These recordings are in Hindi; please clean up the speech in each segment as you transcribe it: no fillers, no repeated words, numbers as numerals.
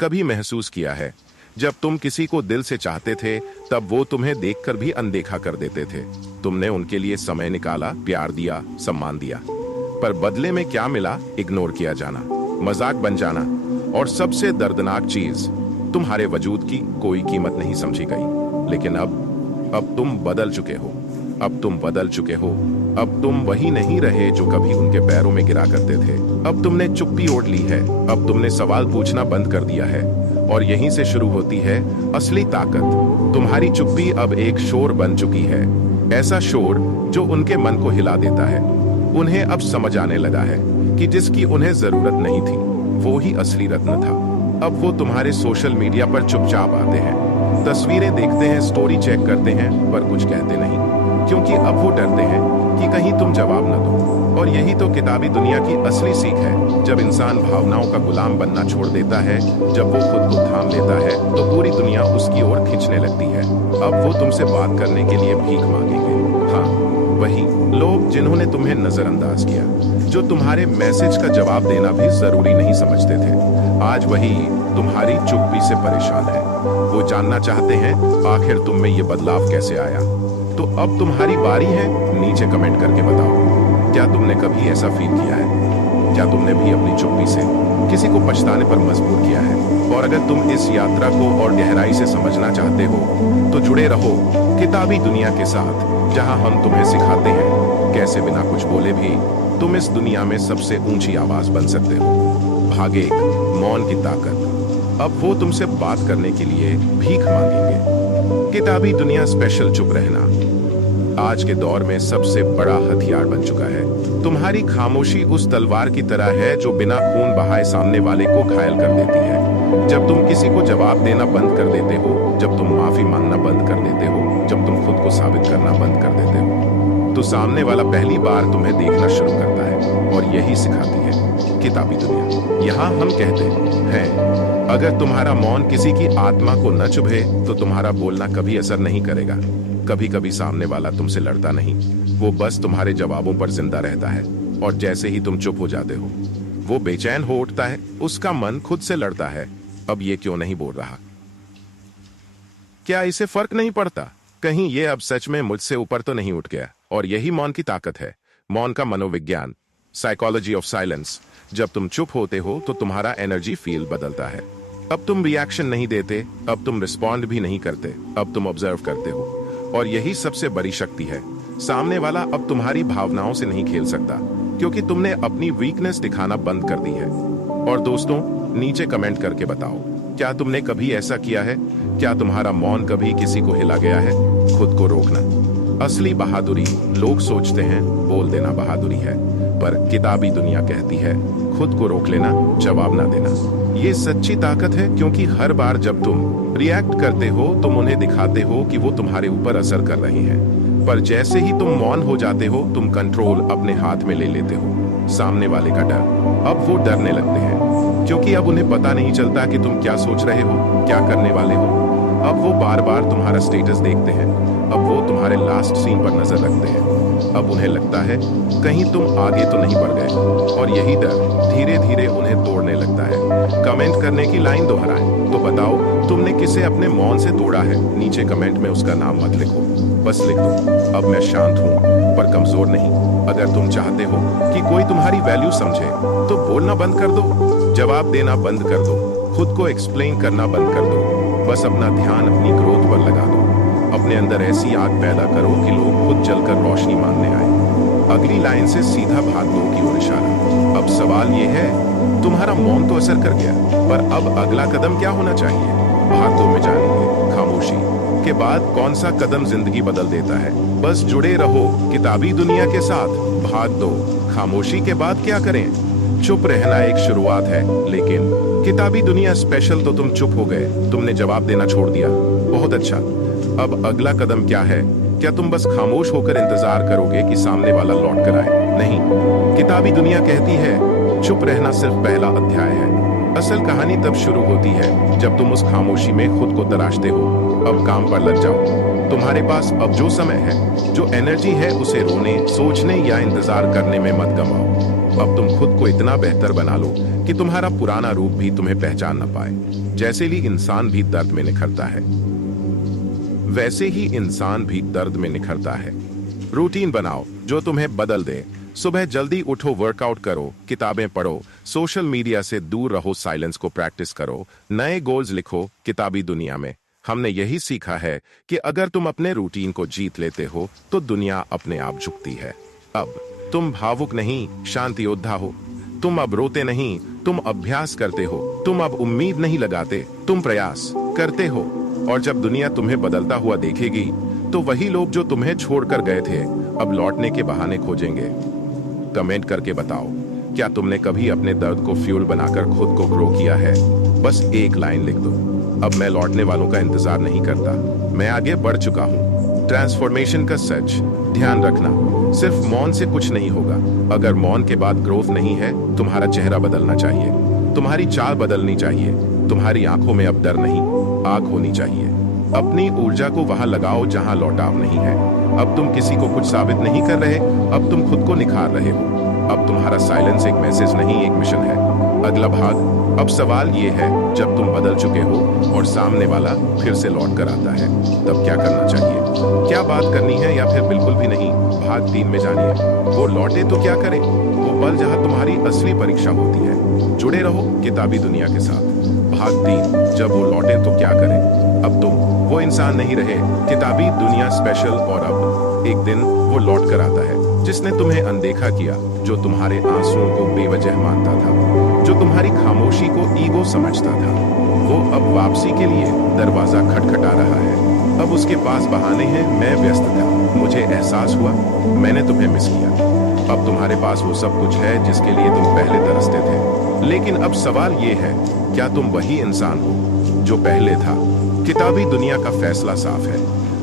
कभी महसूस किया है? जब तुम किसी को दिल से चाहते थे, तब वो तुम्हें देखकर भी अनदेखा कर देते थे। तुमने उनके लिए समय निकाला, प्यार दिया, सम्मान दिया, पर बदले में क्या मिला? इग्नोर किया जाना, मजाक बन जाना, और सबसे दर्दनाक चीज, तुम्हारे वजूद की कोई कीमत नहीं समझी गई। लेकिन अब तुम बदल चुके हो। अब तुम बदल चुके हो। अब तुम वही नहीं रहे जो कभी उनके पैरों में गिरा करते थे। अब तुमने चुप्पी ओढ़ ली है। अब तुमने सवाल पूछना बंद कर दिया है। और यहीं से शुरू होती है असली ताकत। तुम्हारी चुप्पी अब एक शोर बन चुकी है, ऐसा शोर जो उनके मन को हिला देता है। उन्हें अब समझ आने लगा है कि जिसकी उन्हें जरूरत नहीं थी, वो ही असली रत्न था। अब वो तुम्हारे सोशल मीडिया पर चुपचाप आते हैं, तस्वीरें देखते हैं, स्टोरी चेक करते हैं, पर कुछ कहते नहीं, क्योंकि अब वो डरते हैं कि कहीं तुम जवाब न दो। और यही तो किताबी दुनिया की असली सीख है। जब इंसान भावनाओं का गुलाम बनना छोड़ देता है, जब वो खुद को थाम लेता है, तो पूरी दुनिया उसकी ओर खींचने लगती है। अब वो तुमसे बात करने के लिए भीख मांगेंगे। हाँ, वही लोग जिन्होंने तुम्हें नजरअंदाज किया, जो तुम्हारे मैसेज का जवाब देना भी जरूरी नहीं समझते थे, आज वही तुम्हारी चुप्पी से परेशान है। वो जानना चाहते हैं आखिर तुम में ये बदलाव कैसे आया। तो अब तुम्हारी बारी है, नीचे कमेंट करके बताओ, क्या तुमने कभी ऐसा फील किया है? क्या तुमने भी अपनी चुप्पी से किसी को पछताने पर मजबूर किया है? और अगर तुम इस यात्रा को और गहराई से समझना चाहते हो, तो जुड़े रहो किताबी दुनिया के साथ, जहां हम तुम्हें सिखाते हैं कैसे बिना कुछ बोले भी तुम इस दुनिया में सबसे ऊंची आवाज बन सकते हो। भाग 1, मौन की ताकत। अब वो तुमसे बात करने के लिए भीख मांगेंगे। किताबी दुनिया स्पेशल चुप रहना आज के दौर में सबसे बड़ा हथियार बन चुका है। तुम्हारी खामोशी उस तलवार की तरह है जो बिना खून बहाए सामने वाले को घायल कर देती है। जब तुम किसी को जवाब देना बंद कर देते हो, जब तुम माफी मांगना बंद कर देते हो, जब तुम खुद को साबित करना बंद कर देते हो, तो सामने वाला पहली बार तुम्हें देखना शुरू करता है। और यही सिखाती है किताबी दुनिया। यहाँ हम कहते हैं, अगर तुम्हारा मौन किसी की आत्मा को न चुभे, तो तुम्हारा बोलना कभी असर नहीं करेगा। कभी कभी सामने वाला तुमसे लड़ता नहीं, वो बस तुम्हारे जवाबों पर जिंदा रहता है। और जैसे ही तुम चुप हो जाते हो, वो बेचैन हो उठता है, उसका मन खुद से लड़ता है, अब ये क्यों नहीं बोल रहा? क्या इसे फर्क नहीं पड़ता? कहीं ये अब सच में मुझसे ऊपर तो नहीं उठ गया? और यही मौन की ताकत है, मौन का मनोविज्ञान, साइकोलॉजी ऑफ साइलेंस। जब तुम चुप होते हो तो तुम्हारा एनर्जी फील्ड बदलता है। अब तुम रिएक्शन नहीं देते, अब तुम रिस्पॉन्ड भी नहीं करते, अब तुम ऑब्जर्व करते हो। और यही सबसे बड़ी शक्ति है। सामने वाला अब तुम्हारी भावनाओं से नहीं खेल सकता, क्योंकि तुमने अपनी वीकनेस दिखाना बंद कर दी है। और दोस्तों, नीचे कमेंट करके बताओ, क्या तुमने कभी ऐसा किया है? क्या तुम्हारा मौन कभी किसी को हिला गया है? खुद को रोकना असली बहादुरी। लोग सोचते हैं बोल देना बहादुरी है, पर किताबी दुनिया कहती है खुद को रोक लेना, जवाब ना देना, ये सच्ची ताकत है। क्योंकि हर बार जब तुम रिएक्ट करते हो, तुम उन्हें दिखाते हो कि वो तुम्हारे ऊपर असर कर रहे हैं। पर जैसे ही तुम मौन हो जाते हो, तुम कंट्रोल अपने हाथ में ले लेते हो। सामने वाले का डर, अब वो डरने लगते हैं, क्योंकि अब उन्हें पता नहीं चलता कि तुम क्या सोच रहे हो, क्या करने वाले हो। अब वो बार बार तुम्हारा स्टेटस देखते हैं, अब वो तुम्हारे लास्ट सीन पर नजर रखते हैं। अब उन्हें लगता है कहीं तुम आगे तो नहीं बढ़ गए। और यही डर धीरे धीरे उन्हें तोड़ने लगता है। कमेंट करने की लाइन दोहराएं, तो बताओ तुमने किसे अपने मौन से तोड़ा है। नीचे कमेंट में उसका नाम मत लिखो, बस लिख दो, अब मैं शांत हूँ पर कमजोर नहीं। अगर तुम चाहते हो कि कोई तुम्हारी वैल्यू समझे, तो बोलना बंद कर दो, जवाब देना बंद कर दो, खुद को एक्सप्लेन करना बंद कर दो। बस अपना ध्यान अपनी ग्रोथ पर लगा दो। अपने अंदर ऐसी आग पैदा करो कि लोग खुद जलकर रोशनी मांगने आए। अगली लाइन से सीधा भाग दो की ओर इशारा। अब सवाल ये है, तुम्हारा मौन तो असर कर गया, पर अब अगला कदम क्या होना चाहिए? भाग दो में जानेंगे खामोशी के बाद कौन सा कदम जिंदगी बदल देता है। बस जुड़े रहो किताबी दुनिया के साथ। भाग दो, खामोशी के बाद क्या करें? चुप रहना एक शुरुआत है, लेकिन किताबी दुनिया स्पेशल तो तुम चुप हो गए, तुमने जवाब देना छोड़ दिया, बहुत अच्छा। अब अगला कदम क्या है? क्या तुम बस खामोश होकर इंतजार करोगे कि सामने वाला लौट कर आए? नहीं, किताबी दुनिया कहती है चुप रहना सिर्फ पहला अध्याय है। असल कहानी तब शुरू होती है जब तुम उस खामोशी में खुद को तराशते हो। अब काम पर लग जाओ। तुम्हारे पास अब जो समय है, जो एनर्जी है, उसे रोने, सोचने या इंतजार करने में मत गंवाओ। अब तुम खुद को इतना बेहतर बना लो कि तुम्हारा पुराना रूप भी तुम्हें पहचान न पाए। जैसे ही इंसान भी दर्द में निखरता है, वैसे ही इंसान भी दर्द में निखरता है। रूटीन बनाओ जो तुम्हें बदल दे। सुबह जल्दी उठो, वर्कआउट करो, किताबें पढ़ो, सोशल मीडिया से दूर रहो, साइलेंस को प्रैक्टिस करो, नए गोल्स लिखो। किताबी दुनिया में हमने यही सीखा है कि अगर तुम अपने रूटीन को जीत लेते हो तो दुनिया अपने आप झुकती है। अब तुम भावुक नहीं, शांति योद्धा हो। तुम अब रोते नहीं, तुम अभ्यास करते हो। तुम अब उम्मीद नहीं लगाते, तुम प्रयास करते हो। और जब दुनिया तुम्हें बदलता हुआ देखेगी तो वही लोग जो तुम्हें छोड़कर गए थे अब लौटने के बहाने खोजेंगे। कमेंट करके बताओ, क्या तुमने कभी अपने दर्द को फ्यूल बनाकर खुद को ग्रो किया है? बस एक लाइन लिख दो, अब मैं लौटने वालों का इंतजार नहीं करता, मैं आगे बढ़ चुका हूँ। ट्रांसफॉर्मेशन का सच ध्यान रखना, सिर्फ मौन से कुछ नहीं होगा। अगर मौन के बाद ग्रोथ नहीं है, तुम्हारा चेहरा बदलना चाहिए, तुम्हारी चाल बदलनी चाहिए। तुम्हारी आंखों में अब डर नहीं, आग होनी चाहिए। अपनी ऊर्जा को वहां लगाओ जहां लौटाव नहीं है। अब तुम किसी को कुछ साबित नहीं कर रहे, अब तुम खुद को निखार रहे हो। अब तुम्हारा साइलेंस एक मैसेज नहीं, एक मिशन है। अगला भाग, अब सवाल ये है, जब तुम बदल चुके हो और सामने वाला फिर से लौट कर आता है, तब क्या करना चाहिए? क्या बात करनी है या फिर बिल्कुल भी नहीं? भाग 3 में जानिए, वो लौटे तो क्या करे, वो पल जहां तुम्हारी असली परीक्षा होती है। जुड़े रहो किताबी दुनिया के साथ। भाग 3, जब वो लौटे तो क्या करें? अब तुम वो इंसान नहीं रहे। किताबी दुनिया स्पेशल। और अब एक दिन वो लौट कर आता है जिसने तुम्हें अनदेखा किया, जो तुम्हारे आंसुओं को बेवजह मानता था, जो तुम्हारी खामोशी को ईगो समझता था। वो अब वापसी के लिए दरवाजा खटखटा रहा है। अब उसके पास बहाने हैं, मैं व्यस्त था, मुझे एहसास हुआ, मैंने तुम्हें मिस किया। अब तुम्हारे पास वो सब कुछ है जिसके लिए तुम पहले तरसते थे। लेकिन अब सवाल ये है, क्या तुम वही इंसान हो जो पहले था? किताबी दुनिया का फैसला साफ है।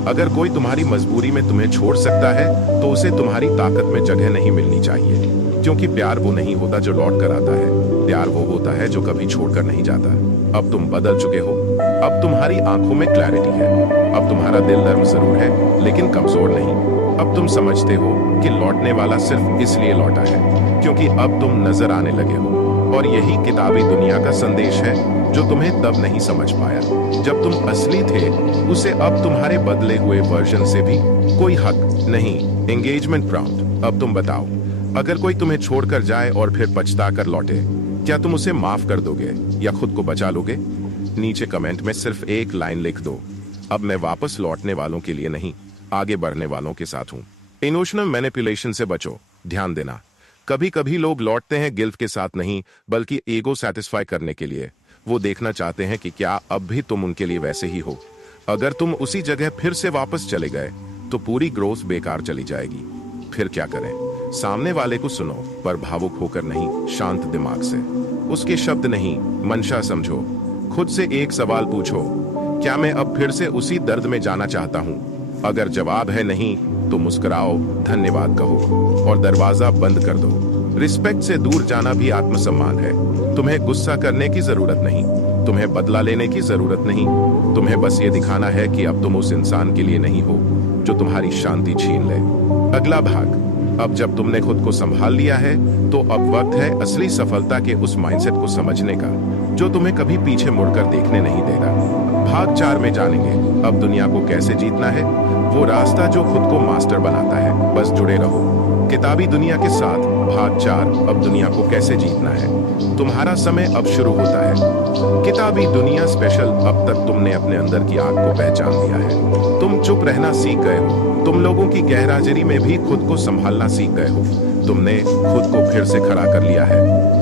अगर कोई तुम्हारी मजबूरी में तुम्हें छोड़ सकता है तो उसे तुम्हारी ताकत में जगह नहीं मिलनी चाहिए, क्योंकि प्यार वो नहीं होता जो लौट कर आता है, प्यार वो होता है जो कभी छोड़कर नहीं जाता। अब तुम बदल चुके हो, अब तुम्हारी आंखों में क्लैरिटी है, अब तुम्हारा दिल नर्म जरूर है लेकिन कमजोर नहीं। अब तुम समझते हो कि लौटने वाला सिर्फ इसलिए लौटा है क्योंकि अब तुम नजर आने लगे हो। और यही किताबी दुनिया का संदेश है जो तुम्हें तब नहीं समझ पाया जब तुम असली थे, उसे अब तुम्हारे बदले हुए वर्जन से भी कोई हक नहीं। एंगेजमेंट प्राउंड, अब तुम बताओ, अगर कोई तुम्हें छोड़कर जाए और फिर पछता कर लौटे, क्या तुम उसे माफ कर दोगे या खुद को बचा लोगे? नीचे कमेंट में सिर्फ एक लाइन लिख दो, अब मैं वापस लौटने वालों के लिए नहीं, आगे बढ़ने वालों के साथ हूं। इमोशनल मैनिपुलेशन से बचो। ध्यान देना, कभी कभी लोग लौटते हैं गिल्ट के साथ नहीं, बल्कि ईगो सेटिस्फाई करने के लिए। वो देखना चाहते हैं कि क्या अब भी तुम उनके लिए वैसे ही हो। अगर तुम उसी जगह फिर से वापस चले गए तो पूरी ग्रोथ बेकार चली जाएगी। फिर क्या करें? सामने वाले को सुनो, पर भावुक होकर नहीं, शांत दिमाग से। उसके शब्द नहीं, मंशा समझो। खुद से एक सवाल पूछो, क्या मैं अब फिर से उसी दर्द में जाना चाहता हूं? अगर जवाब है नहीं तो मुस्कुराओ, धन्यवाद कहो और दरवाजा बंद कर दो। रिस्पेक्ट से दूर जाना भी आत्मसम्मान है। तुम्हें गुस्सा करने की जरूरत नहीं, तुम्हें बदला लेने की जरूरत नहीं। तुम्हें बस ये दिखाना है कि अब तुम उस इंसान के लिए नहीं हो जो तुम्हारी शांति छीन ले। अगला भाग, अब जब तुमने खुद को संभाल लिया है तो अब वक्त है असली सफलता के उस माइंडसेट को समझने का जो तुम्हें कभी पीछे मुड़कर देखने नहीं देगा। भाग 4 में जानेंगे, अब दुनिया को कैसे जीतना है, वो रास्ता जो खुद को मास्टर बनाता है। बस जुड़े रहो किताबी दुनिया के साथ। भाग 4, अब दुनिया को कैसे जीतना है। तुम्हारा समय अब शुरू होता है। किताबी दुनिया स्पेशल। अब तक तुमने अपने अंदर की आग को पहचान लिया है। तुम चुप रहना सीख गए हो, तुम लोगों की गहराजरी में भी खुद को संभालना सीख गए हो। तुमने खुद को फिर से खड़ा कर लिया है।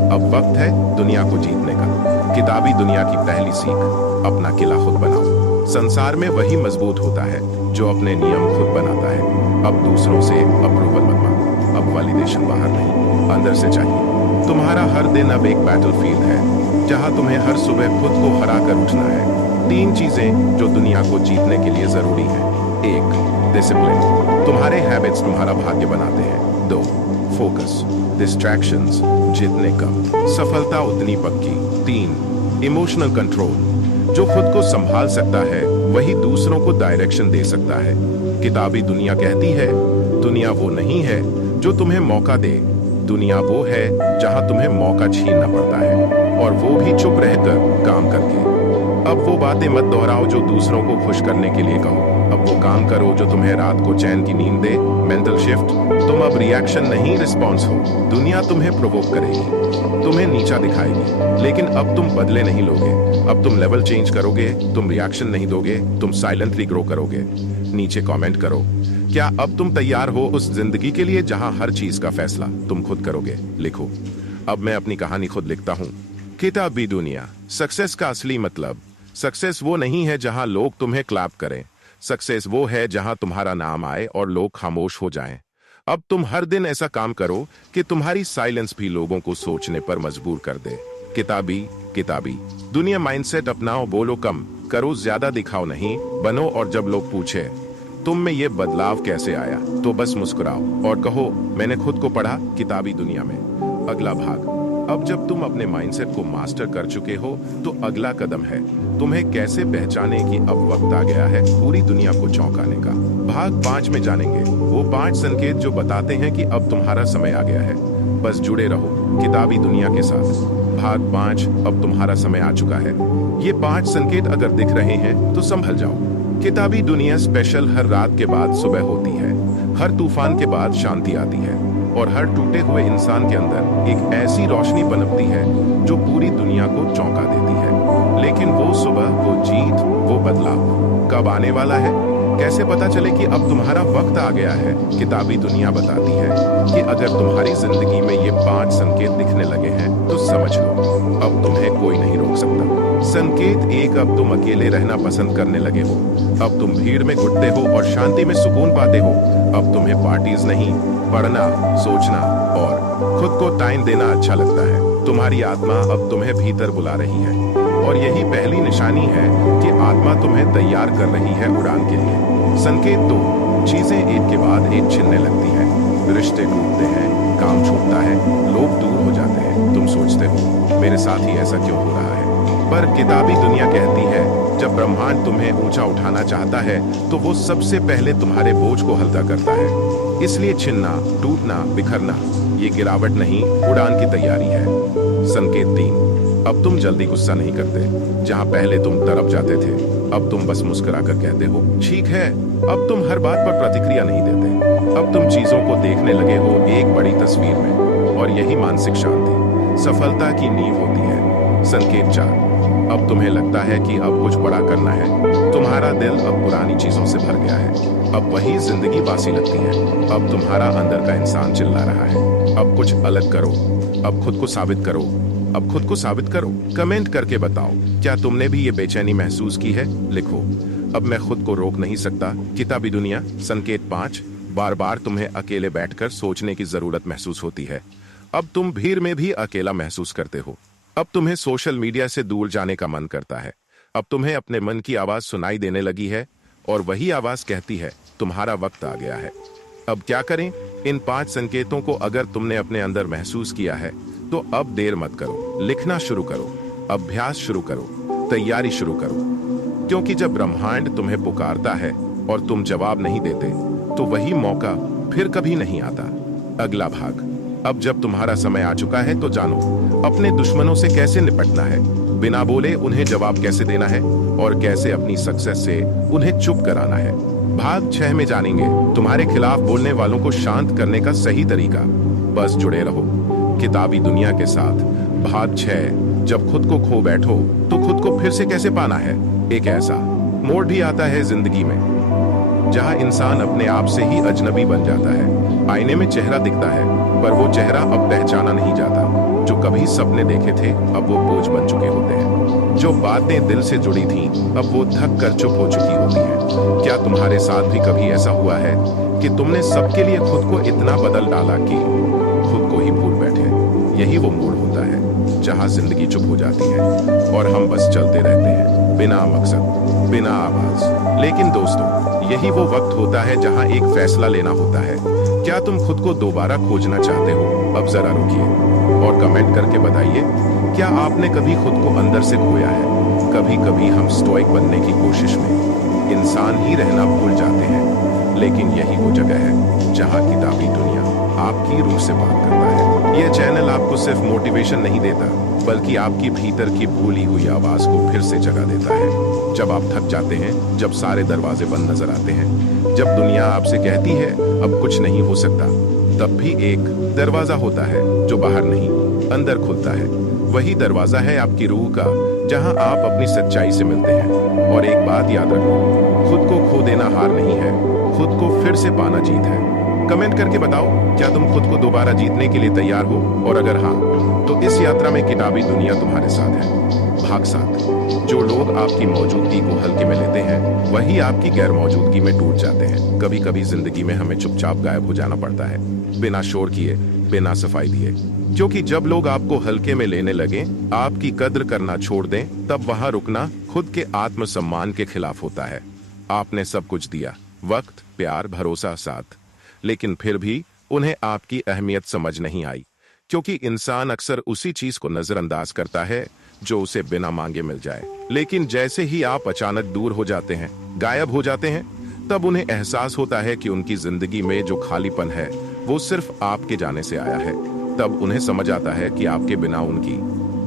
अब वक्त है दुनिया को जीतने का। किताबी दुनिया की पहली सीख, अपना किला खुद बनाओ। संसार में वही मजबूत होता है जो अपने नियम खुद बनाता है। अब दूसरों से अप्रूवल मत मांगो, अब वैलिडेशन बाहर नहीं, अंदर से चाहिए। तुम्हारा हर दिन अब एक बैटलफील्ड है जहां तुम्हें हर सुबह खुद को हरा कर उठना है। 3 चीजें जो दुनिया को जीतने के लिए जरूरी है। 1, डिसिप्लिन, तुम्हारे हैबिट्स तुम्हारा भाग्य बनाते हैं। 2, फोकस, डिस्ट्रैक्शंस जितने कम, सफलता उतनी पक्की। 3, इमोशनल कंट्रोल, जो खुद को संभाल सकता है वही दूसरों को डायरेक्शन दे सकता है। किताबी दुनिया कहती है, दुनिया वो नहीं है जो तुम्हें मौका दे, दुनिया वो है जहां तुम्हें मौका छीनना पड़ता है, और वो भी चुप रहकर काम करके। अब वो बातें मत दोहराओ जो दूसरों को खुश करने के लिए कहो। अब वो काम करो जो तुम्हें रात को चैन की नींद दे। Mental shift. तुम अब रिएक्शन नहीं रिस्पॉन्स हो। दुनिया तुम्हें प्रोवोक करेगी, तुम्हें नीचा दिखाएगी, लेकिन अब तुम बदले नहीं लोगे। अब तुम लेवल चेंज करोगे। तुम रिएक्शन नहीं दोगे, तुम साइलेंटली ग्रो करोगे। नीचे कमेंट करो, क्या अब तुम तैयार हो उस जिंदगी के लिए जहां हर चीज का फैसला तुम खुद करोगे? लिखो, अब मैं अपनी कहानी खुद लिखता हूं। किताबी दुनिया। सक्सेस का असली मतलब, सक्सेस वो नहीं है जहां लोग तुम्हें क्लैप करें। सक्सेस वो है जहां तुम्हारा नाम आए और लोग खामोश हो जाएं। अब तुम हर दिन ऐसा काम करो कि तुम्हारी साइलेंस भी लोगों को सोचने पर मजबूर कर दे। किताबी किताबी दुनिया माइंडसेट अपनाओ, बोलो कम, करो ज्यादा, दिखाओ नहीं, बनो। और जब लोग पूछे तुम में ये बदलाव कैसे आया, तो बस मुस्कुराओ और कहो, मैंने खुद को पढ़ा किताबी दुनिया में। अगला भाग। अब जब तुम अपने माइंडसेट को मास्टर कर चुके हो तो अगला कदम है तुम्हें कैसे पहचाने कि अब वक्त आ गया है पूरी दुनिया को चौंकाने का। भाग 5 में जानेंगे वो 5 संकेत जो बताते हैं कि अब तुम्हारा समय आ गया है। बस जुड़े रहो किताबी दुनिया के साथ। भाग 5, अब तुम्हारा समय आ चुका है। ये 5 संकेत अगर दिख रहे हैं तो संभल जाओ। किताबी दुनिया स्पेशल। हर रात के बाद सुबह होती है, हर तूफान के बाद शांति आती है, और हर टूटे हुए इंसान के अंदर एक ऐसी रोशनी पनपती है जो पूरी दुनिया को चौंका देती है। लेकिन वो सुबह, वो जीत, वो बदलाव कब आने वाला है? कैसे पता चले कि अब तुम्हारा वक्त आ गया है? किताबी दुनिया बताती है कि अगर तुम्हारी जिंदगी में ये 5 संकेत दिखने लगे हैं तो समझ लो अब तुम्हें कोई नहीं रोक सकता। संकेत 1, अब तुम अकेले रहना पसंद करने लगे हो। अब तुम भीड़ में घुटते हो और शांति में सुकून पाते हो। अब तुम्हें पार्टीज नहीं, पढ़ना, सोचना और खुद को टाइम देना अच्छा लगता है। तुम्हारी आत्मा अब तुम्हें भीतर बुला रही है, और यही पहली निशानी है कि आत्मा तुम्हें तैयार कर रही है उड़ान के लिए। संकेत 2, चीजें एक के बाद एक छिनने लगती है। रिश्ते टूटते हैं, काम छूटता है, लोग दूर हो जाते हैं। तुम सोचते हो मेरे साथ ही ऐसा क्यों हो रहा है? पर किताबी दुनिया कहती है जब ब्रह्मांड तुम्हें ऊंचा उठाना चाहता है तो वो सबसे पहले तुम्हारे बोझ को हल्का करता है। इसलिए छिनना, टूटना, बिखरना ये गिरावट नहीं, उड़ान की तैयारी है। संकेत 3, अब तुम जल्दी गुस्सा नहीं करते। जहां पहले तुम तड़प जाते थे अब तुम बस मुस्कुराकर कहते हो ठीक है। अब तुम हर बात पर प्रतिक्रिया नहीं देते। अब तुम चीजों को देखने लगे हो एक बड़ी तस्वीर में, और यही मानसिक शांति सफलता की नींव होती है। संकेत 4, अब तुम्हें लगता है कि अब कुछ बड़ा करना है। तुम्हारा दिल अब पुरानी चीजों से भर गया है। अब वही जिंदगी बासी लगती है। अब तुम्हारा अंदर का इंसान चिल्ला रहा है, अब कुछ अलग करो, अब खुद को साबित करो, अब खुद को साबित करो। कमेंट करके बताओ, क्या तुमने भी ये बेचैनी महसूस की है? लिखो, अब मैं खुद को रोक नहीं सकता। किताबी दुनिया। संकेत 5, बार बार तुम्हें अकेले बैठकर सोचने की जरूरत महसूस होती है। अब तुम भीड़ में भी अकेला महसूस करते हो। अब तुम्हें सोशल मीडिया से दूर जाने का मन करता है। अब तुम्हें अपने मन की आवाज सुनाई देने लगी है, और वही आवाज कहती है तुम्हारा वक्त आ गया है। अब क्या करें? इन 5 संकेतों को अगर तुमने अपने अंदर महसूस किया है तो अब देर मत करो। लिखना शुरू करो, अभ्यास शुरू करो, तैयारी शुरू करो। क्योंकि जब ब्रह्मांड तुम्हें पुकारता है और तुम जवाब नहीं देते तो वही मौका फिर कभी नहीं आता। अगला भाग। अब जब तुम्हारा समय आ चुका है तो जानो अपने दुश्मनों से कैसे निपटना है, बिना बोले उन्हें जवाब कैसे देना है, और कैसे अपनी सक्सेस से उन्हें चुप कराना है। भाग 6 में जानेंगे तुम्हारे खिलाफ बोलने वालों को शांत करने का सही तरीका। बस जुड़े रहो किताबी दुनिया के साथ। भाग 6, जब खुद को खो बैठो तो खुद को फिर से कैसे पाना है। एक ऐसा मोड़ भी आता है जिंदगी में जहां इंसान अपने आप से ही अजनबी बन जाता है। आईने में चेहरा दिखता है पर वो चेहरा अब पहचाना नहीं जाता। जो कभी सपने देखे थे अब वो बोझ बन चुके होते हैं। जो बातें दिल से जुड़ी थीं अब वो थक कर चुप हो चुकी होती हैं। क्या तुम्हारे साथ भी कभी ऐसा हुआ है कि तुमने सबके लिए खुद को इतना बदल डाला कि खुद को ही भूल बैठे? यही वो मोड़ होता है जहां जिंदगी चुप हो जाती है और हम बस चलते रहते हैं बिना मकसद, बिना आवाज। लेकिन दोस्तों, यही वो वक्त होता है जहां एक फैसला लेना होता है। क्या तुम खुद को दोबारा खोजना चाहते हो? अब जरा रुकिए और कमेंट करके बताइए, क्या आपने कभी खुद को अंदर से खोया है? कभी कभी हम स्टोइक बनने की कोशिश में इंसान ही रहना भूल जाते हैं, लेकिन यही वो जगह है जहां किताबी दुनिया आपकी रूह से बात करता है। यह चैनल आपको सिर्फ मोटिवेशन नहीं देता, बल्कि आपकी भीतर की भूली हुई आवाज को फिर से जगा देता है। जब आप थक जाते हैं, जब सारे दरवाजे बंद नजर आते हैं, जब दुनिया आपसे कहती है अब कुछ नहीं हो सकता, तब भी एक दरवाजा होता है जो बाहर नहीं, अंदर खुलता है। वही दरवाजा है आपकी रूह का, जहां आप अपनी सच्चाई से मिलते हैं। और एक बात याद रखो, खुद को खो देना हार नहीं है, खुद को फिर से पाना जीत है। कमेंट करके बताओ, क्या तुम खुद को दोबारा जीतने के लिए तैयार हो? और अगर हाँ, तो इस यात्रा में किताबी दुनिया तुम्हारे साथ है। भाग 7। जो लोग आपकी मौजूदगी को हल्के में लेते हैं, वही आपकी गैर मौजूदगी में टूट जाते हैं। कभी कभी जिंदगी में हमें चुपचाप गायब हो जाना पड़ता है, बिना शोर किए, बिना सफाई दिए। क्योंकि जब लोग आपको हल्के में लेने लगे, आपकी कद्र करना छोड़ दें, तब वहां रुकना खुद के आत्मसम्मान के खिलाफ होता है। आपने सब कुछ दिया, वक्त, प्यार, भरोसा, साथ, लेकिन फिर भी उन्हें आपकी अहमियत समझ नहीं आई। क्योंकि इंसान अक्सर उसी चीज को नजरअंदाज करता है जो उसे बिना मांगे मिल जाए। लेकिन जैसे ही आप अचानक दूर हो जाते हैं, गायब हो जाते हैं, तब उन्हें एहसास होता है कि उनकी जिंदगी में जो खालीपन है वो सिर्फ आपके जाने से आया है। तब उन्हें समझ आता है कि आपके बिना उनकी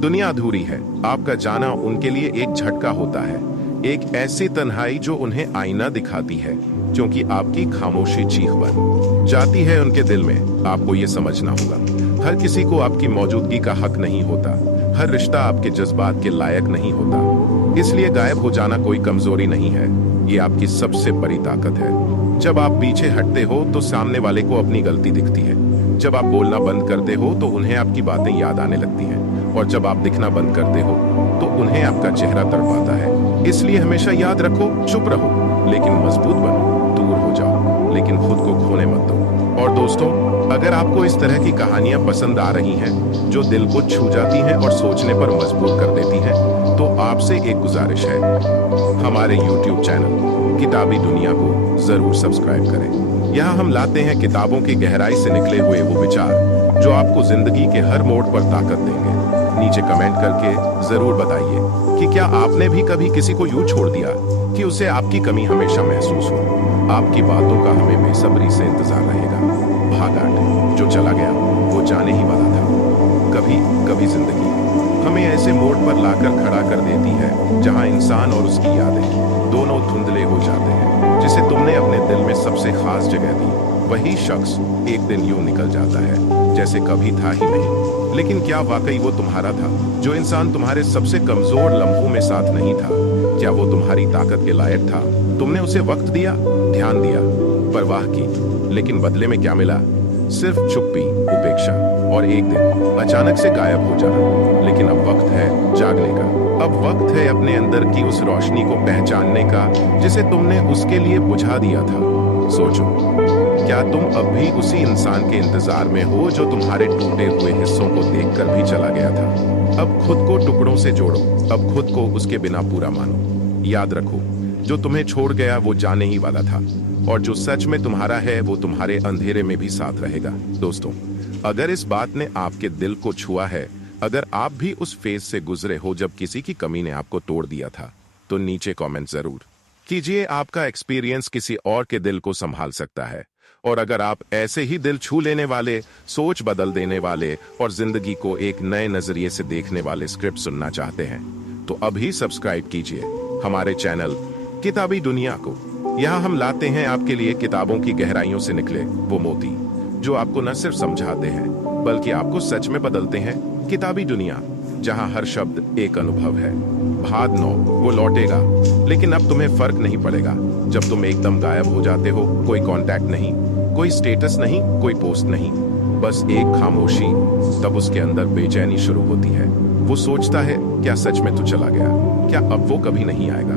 दुनिया अधूरी है। आपका जाना उनके लिए एक झटका होता है, एक ऐसी तन्हाई जो उन्हें आईना दिखाती है, क्योंकि आपकी खामोशी चीख बन जाती है उनके दिल में। आपको ये समझना होगा, हर किसी को आपकी मौजूदगी का हक नहीं होता, हर रिश्ता आपके जज्बात के लायक नहीं होता। इसलिए गायब हो जाना कोई कमजोरी नहीं है, ये आपकी सबसे बड़ी ताकत है। जब आप पीछे हटते हो तो सामने वाले को अपनी गलती दिखती है। जब आप बोलना बंद करते हो तो उन्हें आपकी बातें याद आने लगती हैं। और जब आप दिखना बंद करते हो तो उन्हें आपका चेहरा तड़पाता है। इसलिए हमेशा याद रखो, चुप रहो लेकिन मजबूत बनो, दूर हो जाओ लेकिन खुद को खोने मत दो। और दोस्तों, अगर आपको इस तरह की कहानियां पसंद आ रही हैं, जो दिल को छू जाती हैं और सोचने पर मजबूर कर देती हैं, तो आपसे एक गुजारिश है, हमारे YouTube चैनल किताबी दुनिया को जरूर सब्सक्राइब करें। यहाँ हम लाते हैं किताबों की गहराई से निकले हुए वो विचार जो आपको जिंदगी के हर मोड़ पर ताकत देंगे। नीचे कमेंट करके जरूर बताइए कि क्या आपने भी कभी किसी को यूं छोड़ दिया कि उसे आपकी कमी हमेशा महसूस हो। आपकी बातों का हमें बेसब्री से इंतजार रहेगा। भाग 8। जो चला गया वो जाने ही वाला था। कभी कभी जिंदगी हमें ऐसे मोड़ पर लाकर खड़ा कर देती है जहां इंसान और उसकी यादें दोनों धुंधले हो जाते हैं। जिसे तुमने अपने दिल में सबसे खास जगह दी, वही शख्स एक दिन यूं निकल जाता है जैसे कभी था ही नहीं। लेकिन क्या वाकई वो तुम्हारा था? जो इंसान तुम्हारे सबसे कमजोर लम्हों में साथ नहीं था, क्या वो तुम्हारी ताकत के लायक था? तुमने उसे वक्त दिया, ध्यान दिया, परवाह की, लेकिन बदले में क्या मिला? सिर्फ चुप्पी, उपेक्षा और एक दिन अचानक से गायब हो जाना। लेकिन अब वक्त है जागने का। अब वक्त है अपने अंदर की उस रोशनी को पहचानने का जिसे तुमने उसके लिए बुझा दिया था। सोचो, क्या तुम अब भी उसी इंसान के इंतजार में हो जो तुम्हारे टूटे हुए हिस्सों को देखकर भी चला गया था? अब खुद को टुकड़ों से जोड़ो, अब खुद को उसके बिना पूरा मानो। याद रखो, जो तुम्हें छोड़ गया वो जाने ही वाला था, और जो सच में तुम्हारा है वो तुम्हारे अंधेरे में भी साथ रहेगा। दोस्तों, अगर इस बात ने आपके दिल को छुआ है, अगर आप भी उस फेज से गुजरे हो जब किसी की कमी ने आपको तोड़ दिया था, तो नीचे कमेंट जरूर कीजिए। आपका एक्सपीरियंस किसी और के दिल को संभाल सकता है। और अगर आप ऐसे ही दिल छू लेने वाले, सोच बदल देने वाले और जिंदगी को एक नए नजरिए से देखने वाले स्क्रिप्ट सुनना चाहते हैं, तो अभी सब्सक्राइब कीजिए हमारे चैनल किताबी दुनिया को। यहाँ हम लाते हैं आपके लिए किताबों की गहराइयों से निकले वो मोती जो आपको न सिर्फ समझाते हैं बल्कि आपको सच में बदलते हैं। किताबी दुनिया, जहाँ हर शब्द एक अनुभव है। भाग 9, वो लौटेगा, लेकिन अब तुम्हें फर्क नहीं पड़ेगा जब तुम एकदम गायब हो जाते हो। कोई कांटेक्ट नहीं, कोई स्टेटस नहीं, कोई पोस्ट नहीं, बस एक खामोशी। तब उसके अंदर बेचैनी शुरू होती है। वो सोचता है, क्या सच में तू चला गया? क्या अब वो कभी नहीं आएगा?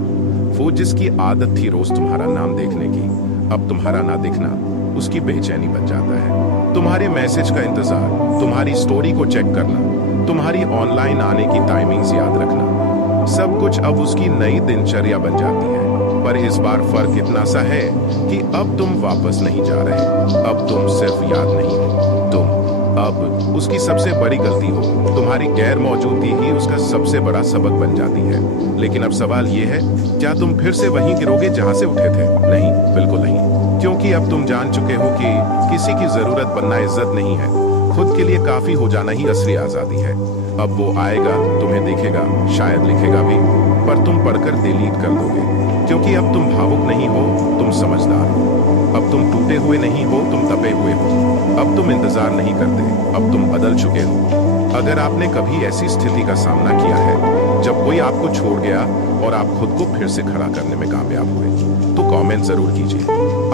वो जिसकी आदत थी रोज तुम्हारा नाम देखने की, अब तुम्हारा ना दिखना उसकी बेचैनी बन जाता है। तुम्हारे मैसेज का इंतजार, तुम्हारी स्टोरी को चेक करना, तुम्हारी ऑनलाइन आने की टाइमिंग्स याद रखना, सब कुछ अब उसकी नई दिनचर्या बन जाती है। पर इस बार फर्क इतना सा है कि अब तुम वापस नहीं जा रहे, अब तुम सिर्फ याद नहीं हो, तुम अब उसकी सबसे बड़ी गलती हो। तुम्हारी गैर मौजूदगी ही उसका सबसे बड़ा सबक बन जाती है। लेकिन अब सवाल ये है, क्या तुम फिर से वहीं गिरोगे जहां से उठे थे? नहीं, बिल्कुल नहीं, क्योंकि अब तुम जान चुके हो कि किसी की जरूरत बनना इज्जत नहीं है, खुद के लिए काफी हो जाना ही असली आजादी है। अब वो आएगा, तुम्हें देखेगा, शायद लिखेगा भी, पर तुम पढ़कर डिलीट कर दोगे, क्योंकि अब तुम भावुक नहीं हो, तुम समझदार हो। अब तुम टूटे हुए नहीं हो, तुम तपे हुए हो। अब तुम इंतजार नहीं करते, अब तुम बदल चुके हो। अगर आपने कभी ऐसी स्थिति का सामना किया है जब कोई आपको छोड़ गया और आप खुद को फिर से खड़ा करने में कामयाब हुए, तो कमेंट जरूर कीजिए।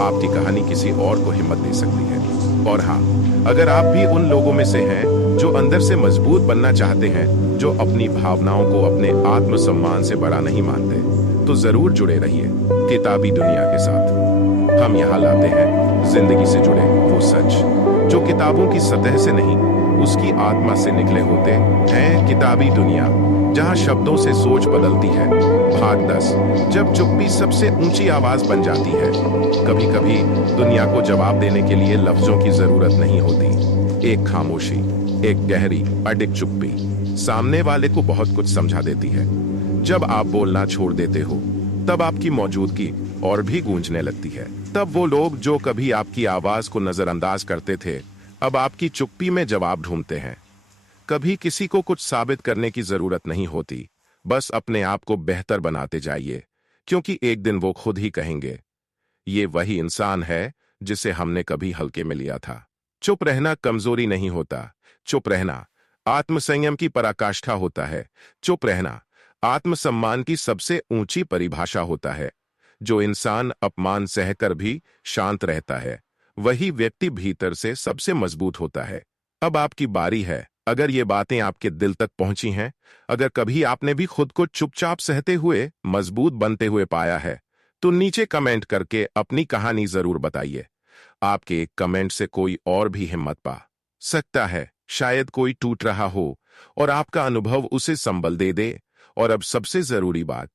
आपकी कहानी किसी और को हिम्मत दे सकती है। और हाँ, अगर आप भी उन लोगों में से हैं जो अंदर से मजबूत बनना चाहते हैं, जो अपनी भावनाओं को अपने आत्मसम्मान से बड़ा नहीं मानते, तो जरूर जुड़े रहिए किताबी दुनिया के साथ। हम यहाँ लाते हैं जिंदगी से जुड़े वो सच जो किताबों की सतह से नहीं, उसकी आत्मा से निकले होते हैं। किताबी दुनिया, जहां शब्दों से सोच बदलती है। भाग 10, जब चुप्पी सबसे ऊंची आवाज बन जाती है। कभी कभी दुनिया को जवाब देने के लिए लफ्जों की जरूरत नहीं होती। एक खामोशी, एक गहरी अडिग चुप्पी सामने वाले को बहुत कुछ समझा देती है। जब आप बोलना छोड़ देते हो, तब आपकी मौजूदगी और भी गूंजने लगती है। तब वो लोग जो कभी आपकी आवाज को नजरअंदाज करते थे, अब आपकी चुप्पी में जवाब ढूंढते हैं। कभी किसी को कुछ साबित करने की जरूरत नहीं होती, बस अपने आप को बेहतर बनाते जाइए, क्योंकि एक दिन वो खुद ही कहेंगे, ये वही इंसान है जिसे हमने कभी हल्के में लिया था। चुप रहना कमजोरी नहीं होता, चुप रहना आत्मसंयम की पराकाष्ठा होता है। चुप रहना आत्मसम्मान की सबसे ऊंची परिभाषा होता है। जो इंसान अपमान सहकर भी शांत रहता है, वही व्यक्ति भीतर से सबसे मजबूत होता है। अब आपकी बारी है। अगर ये बातें आपके दिल तक पहुंची हैं, अगर कभी आपने भी खुद को चुपचाप सहते हुए मजबूत बनते हुए पाया है, तो नीचे कमेंट करके अपनी कहानी जरूर बताइए। आपके एक कमेंट से कोई और भी हिम्मत पा सकता है। शायद कोई टूट रहा हो और आपका अनुभव उसे संबल दे दे। और अब सबसे जरूरी बात,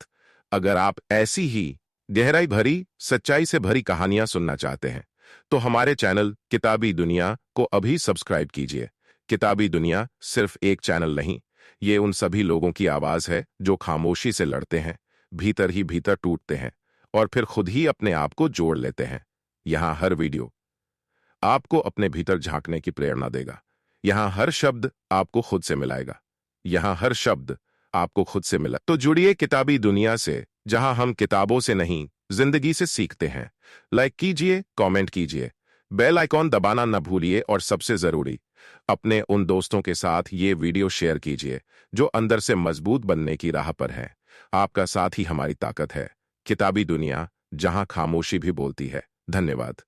अगर आप ऐसी ही गहराई भरी, सच्चाई से भरी कहानियां सुनना चाहते हैं, तो हमारे चैनल किताबी दुनिया को अभी सब्सक्राइब कीजिए। किताबी दुनिया सिर्फ एक चैनल नहीं, ये उन सभी लोगों की आवाज है जो खामोशी से लड़ते हैं, भीतर ही भीतर टूटते हैं और फिर खुद ही अपने आप को जोड़ लेते हैं। यहाँ हर वीडियो आपको अपने भीतर झांकने की प्रेरणा देगा। यहाँ हर शब्द आपको खुद से मिलाएगा। यहाँ हर शब्द आपको खुद से मिला। तो जुड़िए किताबी दुनिया से, जहां हम किताबों से नहीं, जिंदगी से सीखते हैं। लाइक कीजिए, कमेंट कीजिए, बेल आइकॉन दबाना न भूलिए और सबसे जरूरी, अपने उन दोस्तों के साथ ये वीडियो शेयर कीजिए जो अंदर से मजबूत बनने की राह पर हैं। आपका साथ ही हमारी ताकत है। किताबी दुनिया, जहां खामोशी भी बोलती है। धन्यवाद।